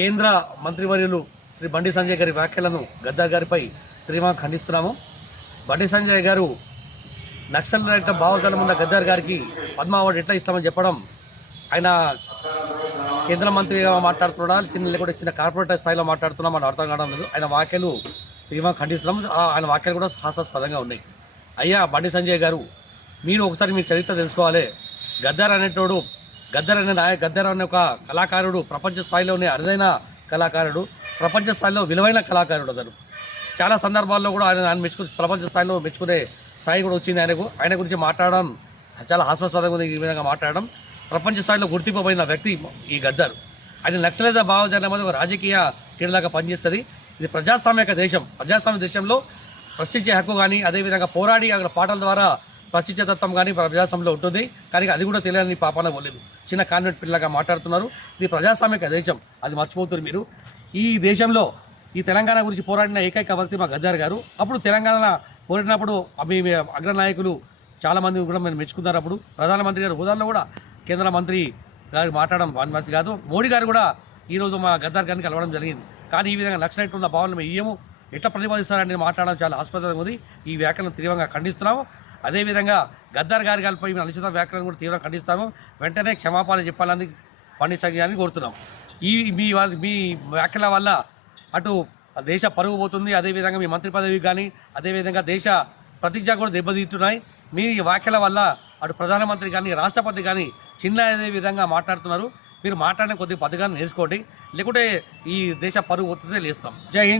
కేంద్ర మంత్రివర్యులు శ్రీ బండి సంజయ్ గారి వ్యాఖ్యలను గద్దార్ గారిపై తీవ్రంగా ఖండిస్తున్నాము. బండి సంజయ్ గారు నక్సల్ రహిత భావజాలం ఉన్న గద్దార్ గారికి పద్మ అవార్డు ఎట్లా ఇస్తామని చెప్పడం, ఆయన కేంద్ర మంత్రిగా మాట్లాడుతున్నా లేకుంటే చిన్న కార్పొరేట్ స్థాయిలో మాట్లాడుతున్నా మనం అర్థం కావడం లేదు. ఆయన వ్యాఖ్యలు తీవ్రంగా ఖండిస్తున్నాం. ఆయన వ్యాఖ్యలు కూడా హాస్యాస్పదంగా ఉన్నాయి. అయ్యా బండి సంజయ్ గారు, మీరు ఒకసారి మీ చరిత్ర తెలుసుకోవాలి. గద్దార్ అనేటోడు, గద్దార్ అనే ఒక కళాకారుడు ప్రపంచ స్థాయిలోనే అరుదైన కళాకారుడు, ప్రపంచ స్థాయిలో విలువైన కళాకారుడు. అతను చాలా సందర్భాల్లో కూడా ఆయన మెచ్చుకుని ప్రపంచ స్థాయిలో మెచ్చుకునే స్థాయి కూడా వచ్చింది ఆయనకు. ఆయన గురించి మాట్లాడడం చాలా హాస్యాస్పదంగా ఉంది. ఈ విధంగా మాట్లాడడం, ప్రపంచ స్థాయిలో గుర్తింపబడిన వ్యక్తి ఈ గద్దార్. ఆయన నక్సలిజం భావజాలం అనేది ఒక రాజకీయ క్రీడలాగా పనిచేస్తుంది. ఇది ప్రజాస్వామ్యక దేశం. ప్రజాస్వామ్య దేశంలో ప్రశ్నించే హక్కు కానీ, అదేవిధంగా పోరాడి అక్కడ పాటల ద్వారా ప్రశ్నించే తత్వం కానీ ప్రజాస్వామ్యంలో ఉంటుంది. కానీ అది కూడా తెలియని పాపన పోలేదు. చిన్న కాన్వెంట్ పిల్లగా మాట్లాడుతున్నారు. ఇది ప్రజాస్వామ్యక దేశం, అది మర్చిపోతున్నారు మీరు. ఈ దేశంలో ఈ తెలంగాణ గురించి పోరాడిన ఏకైక వ్యక్తి మా గద్దార్ గారు. అప్పుడు తెలంగాణ పోరాడినప్పుడు మీ అగ్రనాయకులు చాలామంది కూడా మేము మెచ్చుకున్నారు. అప్పుడు ప్రధానమంత్రి గారు హోదాల్లో కూడా కేంద్ర మంత్రి గారు మాట్లాడడం మంత్రి కాదు, మోడీ గారు కూడా ఈరోజు మా గద్దార్ గారిని కలవడం జరిగింది. కానీ ఈ విధంగా నక్సలైట్ ఉన్న భావనలు మేము ఇయ్యము, ఎట్లా ప్రతిపాదిస్తారని మాట్లాడడం చాలా ఆస్పదంగా ఉంది. ఈ వ్యాఖ్యలను తీవ్రంగా ఖండిస్తున్నాము. అదేవిధంగా గద్దార్ గారిపై మేము అనుచిత వ్యాఖ్యలను కూడా తీవ్రంగా ఖండిస్తాము. వెంటనే క్షమాపణ చెప్పాలని బండి సంజయ్ గారిని కోరుతున్నాం. మీ వ్యాఖ్యల వల్ల అటు దేశ పరుగు పోతుంది, అదేవిధంగా మీ మంత్రి పదవికి కానీ, అదేవిధంగా దేశ ప్రతిజ్ఞ కూడా దెబ్బతీస్తున్నాయి. మీ వ్యాఖ్యల వల్ల అటు ప్రధానమంత్రి కానీ, రాష్ట్రపతి కానీ చిన్న అదే విధంగా మాట్లాడుతున్నారు. మీరు మాట్లాడిన కొద్దిగా పద్ధతిగా నేర్చుకోండి, లేకుంటే ఈ దేశ పరుగు పోతుందే లేస్తాం. జై హింద్.